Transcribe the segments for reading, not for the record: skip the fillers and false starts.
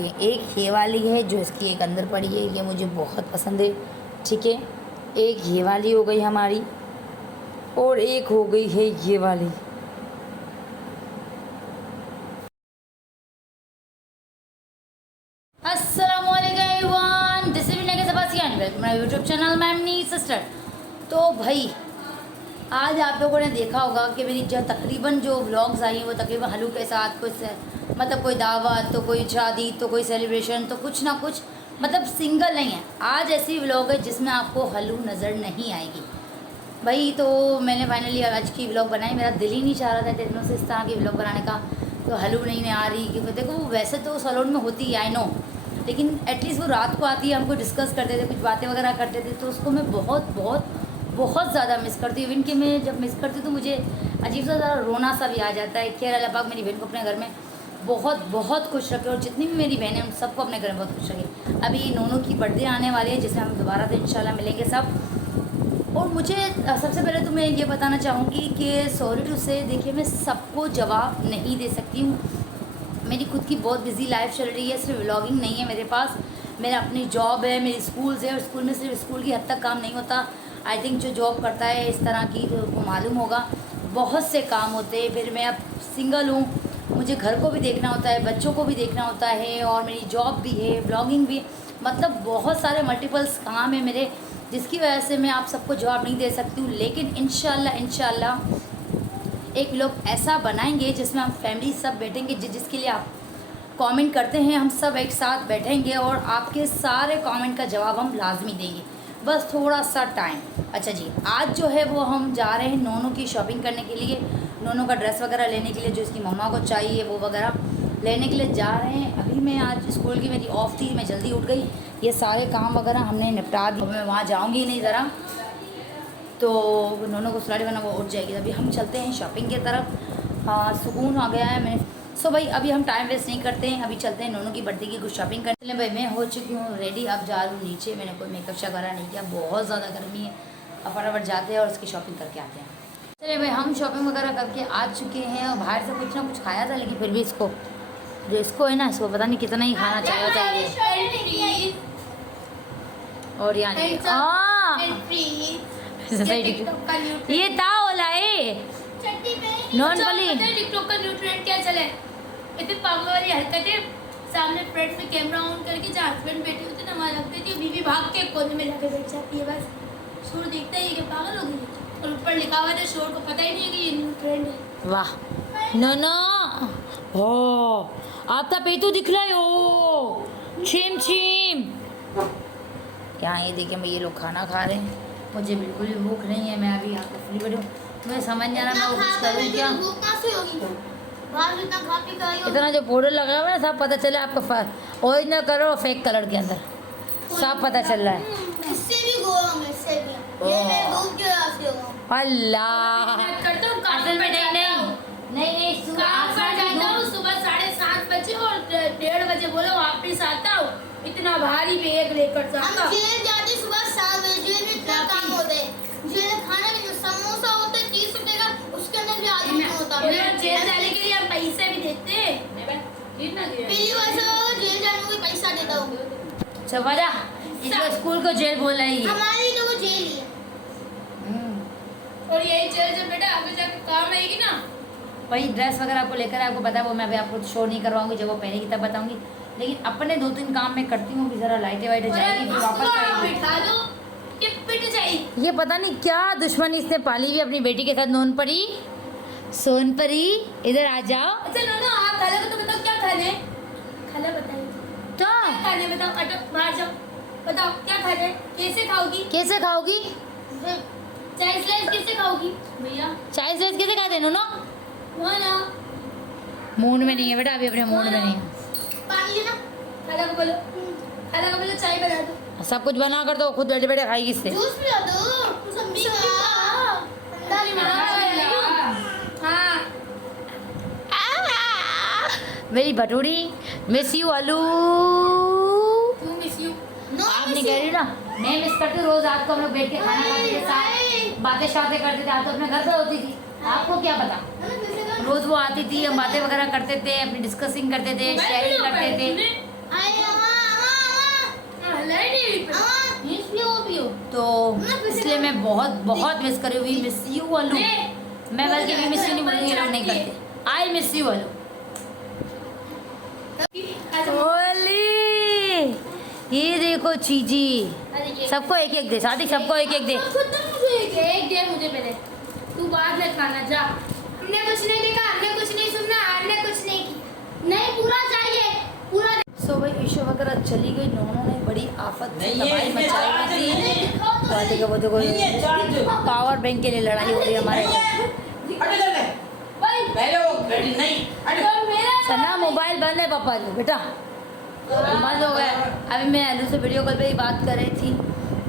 एक ये वाली है जो इसकी एक अंदर पड़ी है, ये मुझे बहुत पसंद है। ठीक है, एक ये वाली हो गई हमारी और एक हो गई है ये वाली। अस्सलामुअलैकुम everyone, this is Vinay Sabasiyan, welcome my YouTube channel मैमनी सिस्टर। तो भाई आज आप लोगों ने देखा होगा कि मेरी जो तकरीबन जो व्लॉग्स आई हैं वो तकरीबन हलू के साथ कुछ मतलब कोई दावत तो कोई शादी तो कोई सेलिब्रेशन तो कुछ ना कुछ, मतलब सिंगल नहीं है। आज ऐसी व्लॉग है जिसमें आपको हलू नज़र नहीं आएगी भाई। तो मैंने फाइनली आज की व्लॉग बनाई। मेरा दिल ही नहीं चाह रहा था इतने दिनों से इस तरह की व्लॉग बनाने का, तो हलू नहीं आ रही क्योंकि देखो वो वैसे तो सैलून में होती है आई नो, लेकिन एटलीस्ट वो रात को आती है, हमको डिस्कस करते थे, कुछ बातें वगैरह करते थे, तो उसको मैं बहुत बहुत बहुत ज़्यादा मिस करती हूँ। इवन कि मैं जब मिस करती हूँ तो मुझे अजीब सा ज़रा रोना सा भी आ जाता है। खैर अल्लाह पाक मेरी बहन को अपने घर में बहुत बहुत खुश रखे और जितनी भी मेरी बहनें उन सबको अपने घर में बहुत खुश रखे। अभी नोनों की बर्थडे आने वाली है जिसमें हम दोबारा से इंशाल्लाह मिलेंगे सब। और मुझे सबसे पहले तो मैं ये बताना चाहूँगी कि सॉरी टू से, देखिए मैं सबको जवाब नहीं दे सकती हूँ। मेरी खुद की बहुत बिजी लाइफ चल रही है, सिर्फ व्लॉगिंग नहीं है मेरे पास, मेरा अपनी जॉब है, मेरी स्कूल्स है और स्कूल में सिर्फ स्कूल की हद तक काम नहीं होता। आई थिंक जो जॉब करता है इस तरह की तो उनको मालूम होगा, बहुत से काम होते हैं। फिर मैं अब सिंगल हूँ, मुझे घर को भी देखना होता है, बच्चों को भी देखना होता है और मेरी जॉब भी है, ब्लॉगिंग भी, मतलब बहुत सारे मल्टीपल्स काम है मेरे, जिसकी वजह से मैं आप सबको जवाब नहीं दे सकती हूँ। लेकिन इंशाल्लाह एक व्लॉग ऐसा बनाएंगे जिसमें हम फैमिली सब बैठेंगे, जिसके लिए आप कमेंट करते हैं हम सब एक साथ बैठेंगे और आपके सारे कमेंट का जवाब हम लाजमी देंगे, बस थोड़ा सा टाइम। अच्छा जी, आज जो है वो हम जा रहे हैं नोनों की शॉपिंग करने के लिए, नोनों का ड्रेस वगैरह लेने के लिए जो इसकी मम्मा को चाहिए वो वगैरह लेने के लिए जा रहे हैं। अभी मैं आज स्कूल की मेरी ऑफ थी, मैं जल्दी उठ गई, ये सारे काम वगैरह हमने निपटा दिए। मैं वहाँ जाऊँगी नहीं ज़रा, तो नोनों को सुलाड़ी बना वो उठ जाएगी। अभी हम चलते हैं शॉपिंग की तरफ। हाँ सुकून आ गया है मैंने। सो भाई अभी हम टाइम वेस्ट नहीं करते हैं, अभी चलते हैं नोनों की बर्थडे की कुछ शॉपिंग करने। चलें भाई, मैं हो चुकी हूँ रेडी, अब जा रही हूँ नीचे। मैंने कोई मेकअप वगैरह नहीं किया, बहुत ज़्यादा गर्मी है। अब फटाफट जाते हैं और उसकी शॉपिंग करके आते हैं। चलिए भाई, हम शॉपिंग वगैरह करके आ चुके हैं और बाहर से कुछ ना कुछ खाया था, लेकिन फिर भी इसको जो इसको है ना, इसको पता नहीं कितना ही खाना चाहिए। और यहाँ ये ताओला है नॉन वाली टिकटॉक का न्यू ट्रेंड क्या चले, इतनी पागल वाली हरकतें। सामने फ्रंट में कैमरा ऑन करके जहाँ हस्बैंड बैठे होते ना वहाँ लगती थी, बीवी भाग के कोने में लाके बैठ जाती है। बस शोर देखता ही है कि पागल हो गई, और ऊपर लिखा हुआ है शोर को पता ही नहीं है कि ये न्यू ट्रेंड है। वाह नो नो हो आता पेटू दिख रहा है ओ छिम छिम। यहाँ ये देखिए मैं, ये लोग खाना खा रहे हैं, मुझे बिल्कुल भी भूख नहीं है। मैं अभी यहाँ पे फ्री बैठी हूँ, मैं समझ जाना मैं कुछ करूँ क्या। इतना जो पाउडर लगा हुआ है ना सब पता चला आपका ओरिजिनल कलर और फेक कलर के अंदर सब पता चल रहा है। इससे भी गोरा हूं, इससे भी ये मैं भूख के रास्ते हूं। अल्लाह करता हूं, काम असल में नहीं काम पर जाता हूँ सुबह 7:30 बजे और 1:30 बजे बोलो वापस आता हूँ, इतना भारी बैग लेकर जाता हूँ। जेल जाती सुबह 7 बजे, जेल में इतना काम होता है, जेल खाना में जो समोसा होता है 30 रुपए का, उसके अंदर भी आलू नहीं होता। जेल जाने के लिए हम पैसे भी देते हैं, पहली बार से जेल जाने को पैसा देता हूँ। सवारा इसको स्कूल को जेल बोल रही है, हमारी तो वो जेल ही है। और यही जेल जब बेटा आगे जाकर काम आएगी ना, वही ड्रेस वगैरह आपको लेकर आपको पता है, वो मैं अभी आपको शो नहीं करवाऊंगी, जब वो पहनेगी तब बताऊंगी। लेकिन अपने 2-3 काम मैं करती हूँ, जरा लाइटें वाइटें जाएगी फिर वापस आएगी। बिठा दो कि पिट जाएगी। ये पता नहीं क्या दुश्मनी इसने पाली हुई अपनी बेटी के साथ। नोन परी सोन परी इधर आ जाओ। अच्छा नोनो, आप खाला को तो बताओ क्या खाने हैं? खाला बताइए तो क्या खाने, बताओ। अटक बाहर जाओ, बताओ क्या खाने हैं? कैसे खाओगी? कैसे खाओगी? चाय स्लाइस कैसे खाओगी भैया? चाय स्लाइस कैसे खाते हैं नोनो? वो ना मूड में नहीं है बेटा, अभी अपने मूड में नहीं है। पानी लेना, खाला को बोलो, खाला को बोलो चाय बना दो। सब कुछ बना कर दो, खुद बैठे बैठे खाएगी इससे। जूस पिला दो, मौसम्बी का ठंडा लिया। हाँ मेरी भटूरी मिस यू आलू। तू मिस यू। आप नहीं कह रही ना, मैं मिस करती हूँ। रोज रात को हम लोग बैठ के खाना खाते थे, साथ बातें शातें करते थे। आप तो अपने घर पे होती थी, आपको क्या पता। रोज वो आती थी, हम बातें वगैरह करते थे, अपनी डिस्कसिंग करते थे, शेयरिंग करते थे। बहुत बहुत मिस करे हुई। मिस यू अलू। मैं बल्कि भी मिस यू नहीं बोलूँगी, ये लोग नहीं करते। आई मिस यू अलू। ओली ये देखो चीजी, सबको एक एक दे, साथी सबको एक एक दे। खुद तो मुझे एक दे मुझे पहले, तू बाद में खाना जा। हमने कुछ नहीं देखा, हमने कुछ नहीं सुना, हमने कुछ नहीं की। नहीं पूरा चाहिए पूरा। सो भाई ईशो वगैरह चली गई, नोनों ने बड़ी आफत से तबाही मचाई हुई थी। देखो वो देखो पावर बैंक के लिए लड़ाई हो रही है हमारे। सना मोबाइल बंद है पापा जी, बेटा बंद हो गया। अभी मैं अलू से वीडियो कॉल पे ही बात कर रही थी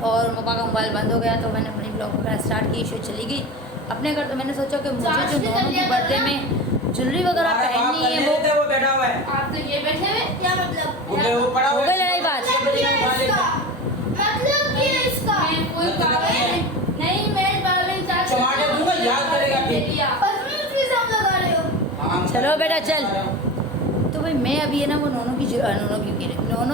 और पापा का मोबाइल बंद हो गया, तो मैंने अपनी ब्लॉग वगैरह स्टार्ट की। ईशो चली गई अपने घर। तो मैंने सोचा कि मुझे जो नोनों की बर्थडे में ज्वेलरी वगैरह पहननी है वो बैठा हुआ है। आप तो ये बैठे हुए क्या मतलब? हो गई लड़ाई बात। मतलब क्या इसका? कोई पावर नहीं, मैं पावर में चार्ज टमाटर दूंगा, याद करेगा फिर। पसंद चीज हम लगा रहे हो। चलो बेटा चल। तो भाई मैं अभी है ना वो नोनों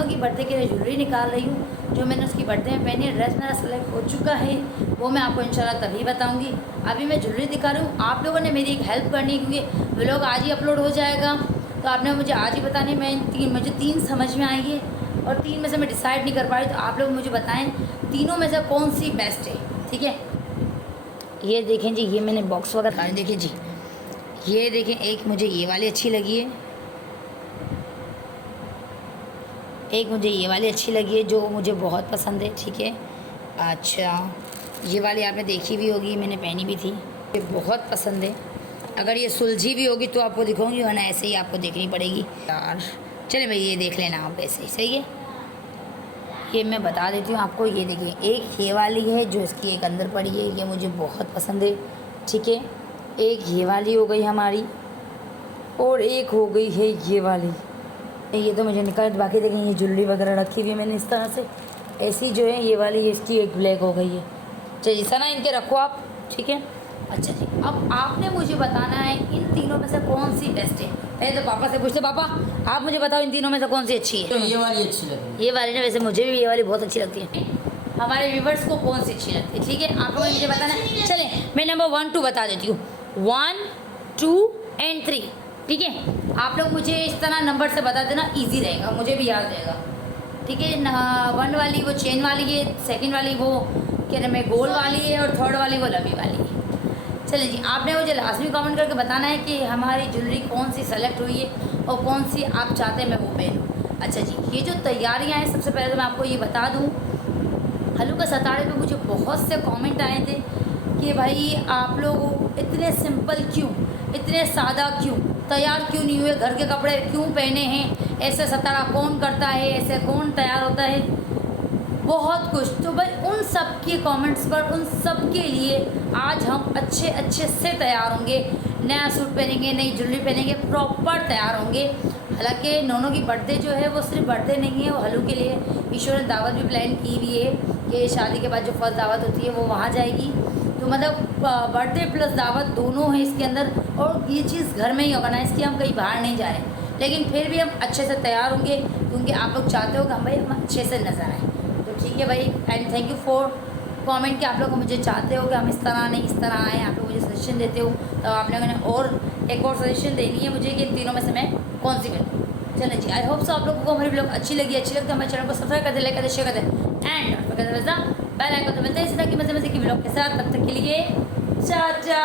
की बर्थडे के लिए ज्वेलरी निकाल रही हूँ, जो मैंने उसकी बर्थडे में पहनी है। ड्रेस मेरा सेलेक्ट हो चुका है, वो मैं आपको इंशाल्लाह तभी बताऊँगी। अभी मैं ज्वेलरी दिखा रही हूँ। आप लोगों ने मेरी एक हेल्प करनी है, क्योंकि व्लॉग आज ही अपलोड हो जाएगा, तो आपने मुझे आज ही बतानी। मुझे 3 समझ में आई है और 3 में से मैं डिसाइड नहीं कर पाई, तो आप लोग मुझे बताएं तीनों में से कौन सी बेस्ट है। ठीक है, ये देखें जी, ये मैंने बॉक्स वगैरह देखें जी, ये देखें। एक मुझे ये वाली अच्छी लगी है, एक मुझे ये वाली अच्छी लगी है जो मुझे बहुत पसंद है। ठीक है, अच्छा ये वाली आपने देखी भी होगी, मैंने पहनी भी थी, ये बहुत पसंद है। अगर ये सुलझी भी होगी तो आपको दिखाऊंगी, वरना ऐसे ही आपको देखनी पड़ेगी यार। चले भाई ये देख लेना आप, ऐसे ही सही है। ये मैं बता देती हूँ आपको, ये देखिए एक ये वाली है जो इसकी एक अंदर पड़ी है, ये मुझे बहुत पसंद है। ठीक है, एक ये वाली हो गई हमारी और एक हो गई है ये वाली। ये तो मुझे निकाल, बाकी देखें ये ज्वेलरी वगैरह रखी हुई है मैंने इस तरह से। ऐसी जो है ये वाली, इसकी एक ब्लैक हो गई है। चलिए सना इनके रखो आप। ठीक है, अच्छा जी, अब आपने मुझे बताना है इन तीनों में से कौन सी बेस्ट है। पहले तो पापा से पूछते, पापा आप मुझे बताओ इन तीनों में से कौन सी अच्छी है। तो ये वाली अच्छी लगी। ये वाली ना, वैसे मुझे भी ये वाली बहुत अच्छी लगती है। हमारे व्यूवर्स को कौन सी अच्छी लगती है, ठीक है, आप लोगों ने मुझे बताना है। चले मैं नंबर 1 2 बता देती हूँ, 1 2 एंड 3। ठीक है, आप लोग मुझे इस तरह नंबर से बता देना, ईजी रहेगा, मुझे भी याद रहेगा। ठीक है, 1 वाली वो चेन वाली है, 2nd वाली वो क्या नाम है गोल वाली है, और 3rd वाली वो लंबी वाली है। चलिए जी, आपने मुझे लास्ट में कमेंट करके बताना है कि हमारी ज्वेलरी कौन सी सेलेक्ट हुई है और कौन सी आप चाहते हैं मैं वो पहनूँ। अच्छा जी, ये जो तैयारियाँ हैं, सबसे पहले तो मैं आपको ये बता दूँ, हल्लू का सतारे पे मुझे बहुत से कमेंट आए थे कि भाई आप लोग इतने सिंपल क्यों, इतने सादा क्यों, तैयार क्यों नहीं हुए, घर के कपड़े क्यों पहने हैं, ऐसे सतारा कौन करता है, ऐसे कौन तैयार होता है, बहुत कुछ। तो भाई उन सब के कमेंट्स पर, उन सब के लिए आज हम अच्छे से तैयार होंगे, नया सूट पहनेंगे, नई ज्वेलरी पहनेंगे, प्रॉपर तैयार होंगे। हालांकि नोनों की बर्थडे जो है वो सिर्फ बर्थडे नहीं है, वो हल्लू के लिए ईश्वर ने दावत भी प्लान की हुई है कि शादी के बाद जो फर्स्ट दावत होती है वो वहाँ जाएगी। तो मतलब बर्थडे प्लस दावत दोनों है इसके अंदर, और ये चीज़ घर में ही ऑर्गेनाइज़ की, हम कहीं बाहर नहीं जा रहे, लेकिन फिर भी हम अच्छे से तैयार होंगे क्योंकि आप लोग चाहते हो कि हम भाई हम अच्छे से नजर आए। तो ठीक है भाई, and thank you for comment कि आप लोग मुझे चाहते हो कि हम इस तरह नहीं इस तरह आएँ, आप लोग मुझे सजेशन देते हो, तो आप लोगों ने और एक और सजेशन देनी है मुझे कि इन तीनों में से मैं कौन सी पहनूँ। चलें जी, आई होप सो आप लोगों को हमारी ब्लॉग अच्छी लगी तो हमारे चैनल को सब्सक्राइब कर दे, लाइक कर दे, शेयर कर दे, एंड बेल आइकन तो मिलते हैं इसी तरह की मजे की ब्लॉग के साथ। तब तक के लिए चाचा।